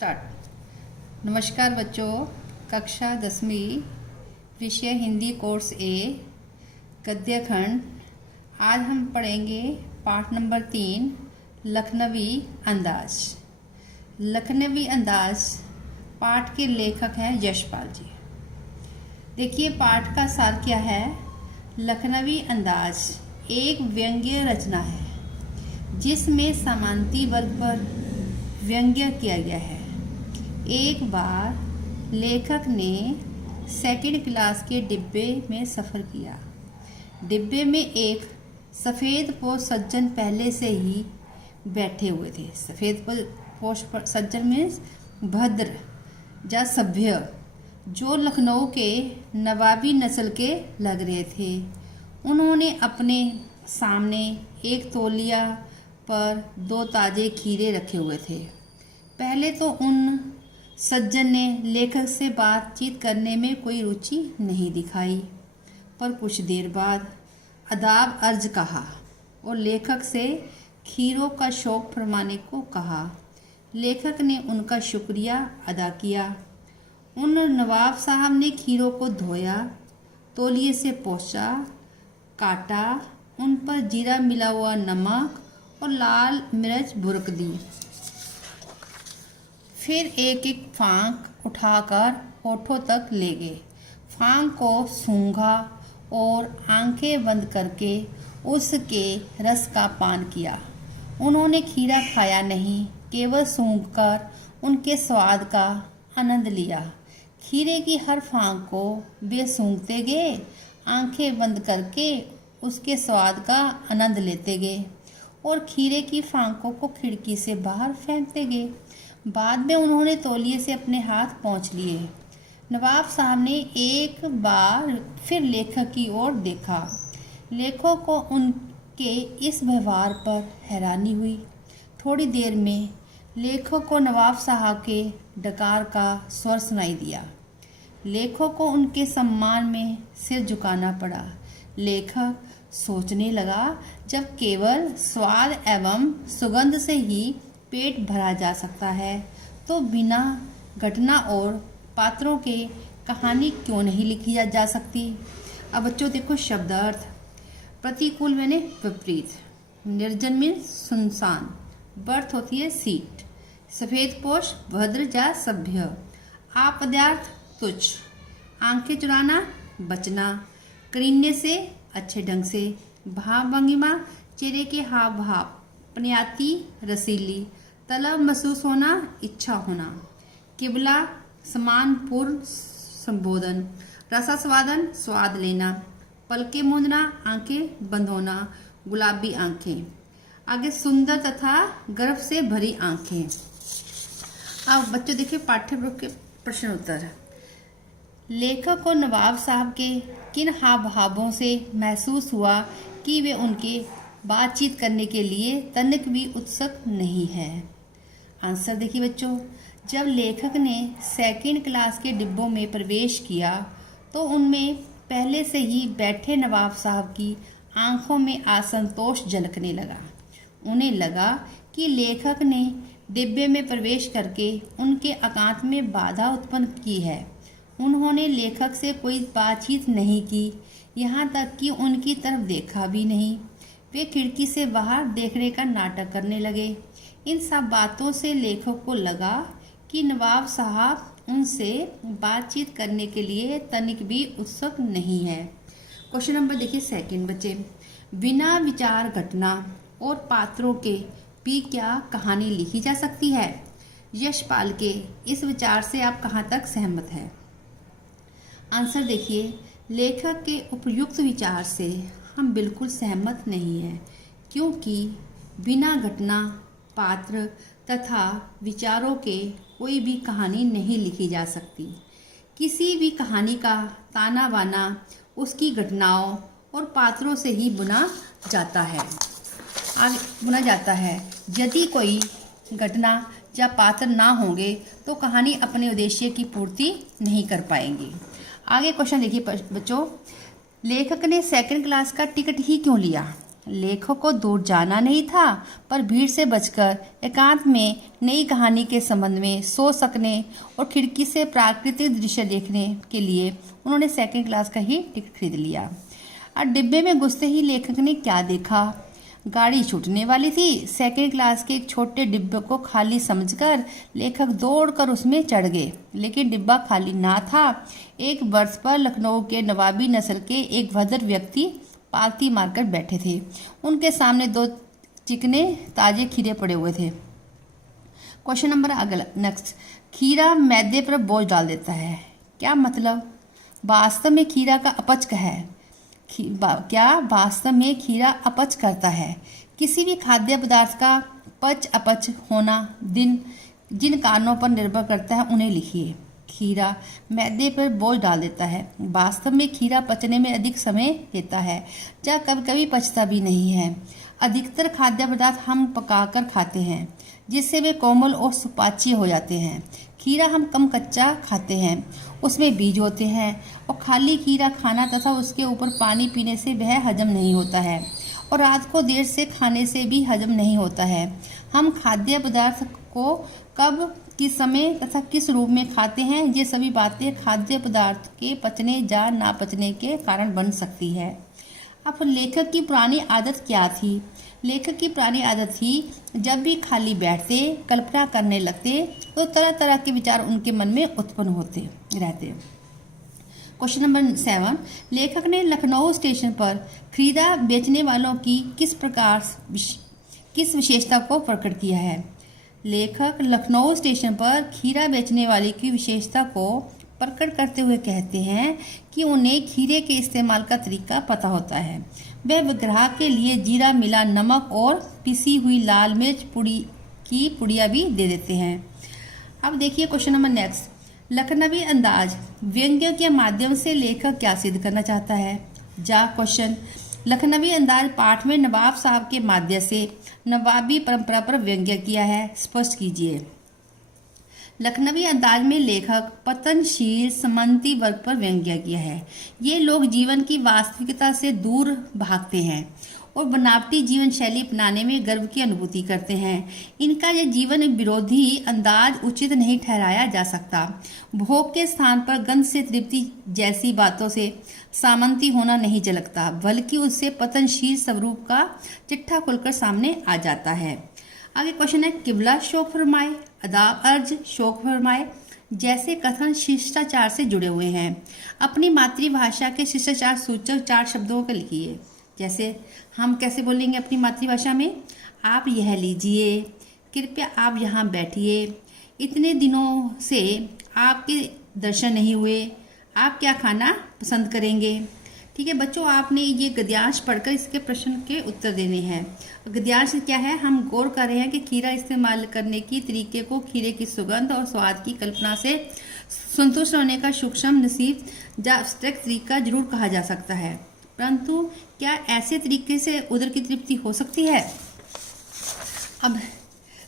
Start. नमस्कार बच्चों, कक्षा 10वीं विषय हिंदी कोर्स ए गद्य खंड। आज हम पढ़ेंगे पाठ नंबर 3 लखनवी अंदाज। लखनवी अंदाज पाठ के लेखक हैं यशपाल जी। देखिए पाठ का सार क्या है। लखनवी अंदाज एक व्यंग्य रचना है जिसमें समांती वर्ग पर व्यंग्य किया गया है। एक बार लेखक ने सेकंड क्लास के डिब्बे में सफ़र किया। डिब्बे में एक सफ़ेद पोश सज्जन पहले से ही बैठे हुए थे। सफ़ेद पोश सज्जन में भद्र या सभ्य, जो लखनऊ के नवाबी नस्ल के लग रहे थे। उन्होंने अपने सामने एक तौलिया पर 2 ताजे खीरे रखे हुए थे। पहले तो उन सज्जन ने लेखक से बातचीत करने में कोई रुचि नहीं दिखाई, पर कुछ देर बाद अदाब अर्ज कहा और लेखक से खीरों का शौक फरमाने को कहा। लेखक ने उनका शुक्रिया अदा किया। उन नवाब साहब ने खीरों को धोया, तौलिए से पोंछा, काटा, उन पर जीरा मिला हुआ नमक और लाल मिर्च बुरक दी। फिर एक एक फांक उठाकर होठों तक ले गए। फांक को सूंघा और आंखें बंद करके उसके रस का पान किया। उन्होंने खीरा खाया नहीं, केवल सूंघकर उनके स्वाद का आनंद लिया। खीरे की हर फांक को वे सूंघते गए, आंखें बंद करके उसके स्वाद का आनंद लेते गए और खीरे की फांकों को खिड़की से बाहर फेंकते गए। बाद में उन्होंने तौलिए से अपने हाथ पोंछ लिए। नवाब साहब ने एक बार फिर लेखक की ओर देखा। लेखक को उनके इस व्यवहार पर हैरानी हुई। थोड़ी देर में लेखक को नवाब साहब के डकार का स्वर सुनाई दिया। लेखक को उनके सम्मान में सिर झुकाना पड़ा। लेखक सोचने लगा, जब केवल स्वाद एवं सुगंध से ही पेट भरा जा सकता है तो बिना घटना और पात्रों के कहानी क्यों नहीं लिखी जा सकती। अब बच्चों देखो शब्द अर्थ। प्रतिकूल मैंने विपरीत, निर्जन में सुनसान, बर्थ होती है सीट, सफ़ेद पोश भद्र या सभ्य, आपदार्थ तुच्छ, आंखें चुराना बचना, करीने से अच्छे ढंग से, भाव भंगिमा चेहरे के हाव भाव, पनियाती रसीली, तलब महसूस होना इच्छा होना, किबला समान पूर्ण संबोधन, रसास्वादन स्वाद लेना, पलके मूंदना आंखें बंद होना, गुलाबी आंखें, आगे सुंदर तथा गर्व से भरी आंखें। अब बच्चों देखिए पाठ्यपुस्तक के प्रश्न उत्तर। लेखक को नवाब साहब के किन हाव भावों से महसूस हुआ कि वे उनके बातचीत करने के लिए तनिक भी उत्सुक नहीं है। आंसर देखिए बच्चों, जब लेखक ने सेकंड क्लास के डिब्बों में प्रवेश किया तो उनमें पहले से ही बैठे नवाब साहब की आंखों में असंतोष झलकने लगा। उन्हें लगा कि लेखक ने डिब्बे में प्रवेश करके उनके एकांत में बाधा उत्पन्न की है। उन्होंने लेखक से कोई बातचीत नहीं की, यहाँ तक कि उनकी तरफ देखा भी नहीं। वे खिड़की से बाहर देखने का नाटक करने लगे। इन सब बातों से लेखक को लगा कि नवाब साहब उनसे बातचीत करने के लिए तनिक भी उत्सुक नहीं है। क्वेश्चन नंबर देखिए सेकंड बच्चे। बिना विचार घटना और पात्रों के भी क्या कहानी लिखी जा सकती है? यशपाल के इस विचार से आप कहाँ तक सहमत हैं? आंसर देखिए, लेखक के उपयुक्त विचार से हम बिल्कुल सहमत नहीं हैं, क्योंकि बिना घटना, पात्र तथा विचारों के कोई भी कहानी नहीं लिखी जा सकती। किसी भी कहानी का ताना बाना उसकी घटनाओं और पात्रों से ही बुना जाता है। यदि कोई घटना या पात्र ना होंगे तो कहानी अपने उद्देश्य की पूर्ति नहीं कर पाएंगी। आगे क्वेश्चन देखिए बच्चों, लेखक ने सेकंड क्लास का टिकट ही क्यों लिया? लेखक को दूर जाना नहीं था, पर भीड़ से बचकर एकांत में नई कहानी के संबंध में सोच सकने और खिड़की से प्राकृतिक दृश्य देखने के लिए उन्होंने सेकंड क्लास का ही टिकट खरीद लिया। और डिब्बे में घुसते ही लेखक ने क्या देखा? गाड़ी छूटने वाली थी। सेकंड क्लास के एक छोटे डिब्बे को खाली समझकर लेखक दौड़कर उसमें चढ़ गए, लेकिन डिब्बा खाली ना था। एक बर्थ पर लखनऊ के नवाबी नस्ल के एक भद्र व्यक्ति पालती मारकर बैठे थे। उनके सामने 2 चिकने ताजे खीरे पड़े हुए थे। क्वेश्चन नंबर अगला नेक्स्ट, खीरा मैदे पर बोझ डाल देता है, क्या मतलब? वास्तव में खीरा का अपच है। क्या वास्तव में खीरा अपच करता है? किसी भी खाद्य पदार्थ का पच अपच होना जिन कारणों पर निर्भर करता है उन्हें लिखिए। खीरा मैदे पर बोझ डाल देता है। वास्तव में खीरा पचने में अधिक समय लेता है, या कभी कभी पचता भी नहीं है। अधिकतर खाद्य पदार्थ हम पकाकर खाते हैं, जिससे वे कोमल और सुपाच्य हो जाते हैं। खीरा हम कम कच्चा खाते हैं, उसमें बीज होते हैं, और खाली खीरा खाना तथा उसके ऊपर पानी पीने से वह हजम नहीं होता है, और रात को देर से खाने से भी हजम नहीं होता है। हम खाद्य पदार्थ को कब, किस समय तथा किस रूप में खाते हैं, ये सभी बातें खाद्य पदार्थ के पचने या ना पचने के कारण बन सकती है। अब लेखक की पुरानी आदत क्या थी? लेखक की पुरानी आदत थी, जब भी खाली बैठते, कल्पना करने लगते, तो तरह तरह के विचार उनके मन में उत्पन्न होते रहते। क्वेश्चन नंबर 7, लेखक ने लखनऊ स्टेशन पर खीरा बेचने वालों की किस विशेषता को प्रकट किया है? लेखक लखनऊ स्टेशन पर खीरा बेचने वाले की विशेषता को प्रकट करते हुए कहते हैं कि उन्हें खीरे के इस्तेमाल का तरीका पता होता है। वह ग्राहक के लिए जीरा मिला नमक और पिसी हुई लाल मिर्च की पुड़िया भी दे देते हैं। अब देखिए क्वेश्चन नंबर नेक्स्ट, लखनवी अंदाज व्यंग्य के माध्यम से लेखक क्या सिद्ध करना चाहता है? क्वेश्चन, लखनवी अंदाज पाठ में नवाब साहब के माध्यम से नवाबी परंपरा पर व्यंग्य किया है, स्पष्ट कीजिए। लखनवी अंदाज में लेखक पतनशील सामंती वर्ग पर व्यंग्य किया है। ये लोग जीवन की वास्तविकता से दूर भागते हैं और बनावटी जीवन शैली अपनाने में गर्व की अनुभूति करते हैं। इनका यह जीवन विरोधी अंदाज उचित नहीं ठहराया जा सकता। भोग के स्थान पर गंध से तृप्ति जैसी बातों से सामंती होना नहीं झलकता, बल्कि उससे पतनशील स्वरूप का चिट्ठा खुलकर सामने आ जाता है। आगे क्वेश्चन है, किबला शौक फरमाए, अदाब अर्ज शौक फरमाए जैसे कथन शिष्टाचार से जुड़े हुए हैं। अपनी मातृभाषा के शिष्टाचार सूचक 4 शब्दों को लिखिए। जैसे हम कैसे बोलेंगे अपनी मातृभाषा में? आप यह लीजिए, कृपया आप यहाँ बैठिए, इतने दिनों से आपके दर्शन नहीं हुए, आप क्या खाना पसंद करेंगे? ठीक है बच्चों, आपने ये गद्यांश पढ़कर इसके प्रश्न के उत्तर देने हैं। गद्यांश क्या है? हम गौर कर रहे हैं कि खीरा इस्तेमाल करने की तरीके को खीरे की सुगंध और स्वाद की कल्पना से संतुष्ट होने का सूक्ष्म नसीब या एब्स्ट्रैक्ट तरीका जरूर कहा जा सकता है, परंतु क्या ऐसे तरीके से उदर की तृप्ति हो सकती है? अब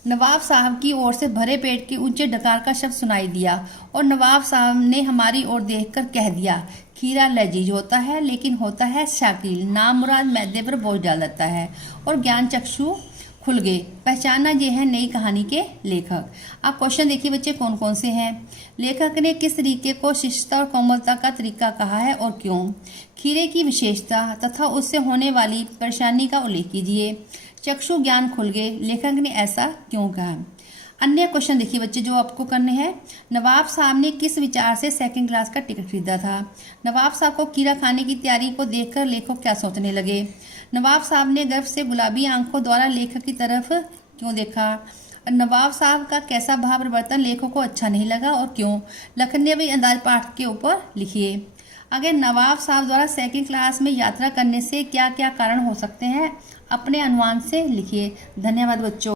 नवाब साहब की ओर से भरे पेट के ऊंचे डकार का शब्द सुनाई दिया और नवाब साहब ने हमारी ओर देखकर कह दिया, खीरा लजीज होता है लेकिन होता है शाकिल, नामुराद मैदे पर बोझ डाल देता है। और ज्ञान चक्षु खुल गए, पहचाना ये है नई कहानी के लेखक। आप क्वेश्चन देखिए बच्चे कौन कौन से हैं। लेखक ने किस तरीके को शिष्टता और कोमलता का तरीका कहा है और क्यों? खीरे की विशेषता तथा उससे होने वाली परेशानी का उल्लेख कीजिए। चक्षु ज्ञान खुल गए, लेखक ने ऐसा क्यों कहा? अन्य क्वेश्चन देखिए बच्चे जो आपको करने हैं। नवाब साहब ने किस विचार से सेकंड क्लास का टिकट खरीदा था? नवाब साहब को खीरा खाने की तैयारी को देखकर लेखक क्या सोचने लगे? नवाब साहब ने गर्व से गुलाबी आंखों द्वारा लेखक की तरफ क्यों देखा? नवाब साहब का कैसा भाव परिवर्तन लेखक को अच्छा नहीं लगा और क्यों? लखनवी अंदाज पाठ के ऊपर लिखिए। अगर नवाब साहब द्वारा सेकंड क्लास में यात्रा करने से क्या क्या कारण हो सकते हैं, अपने अनुमान से लिखिए। धन्यवाद बच्चों।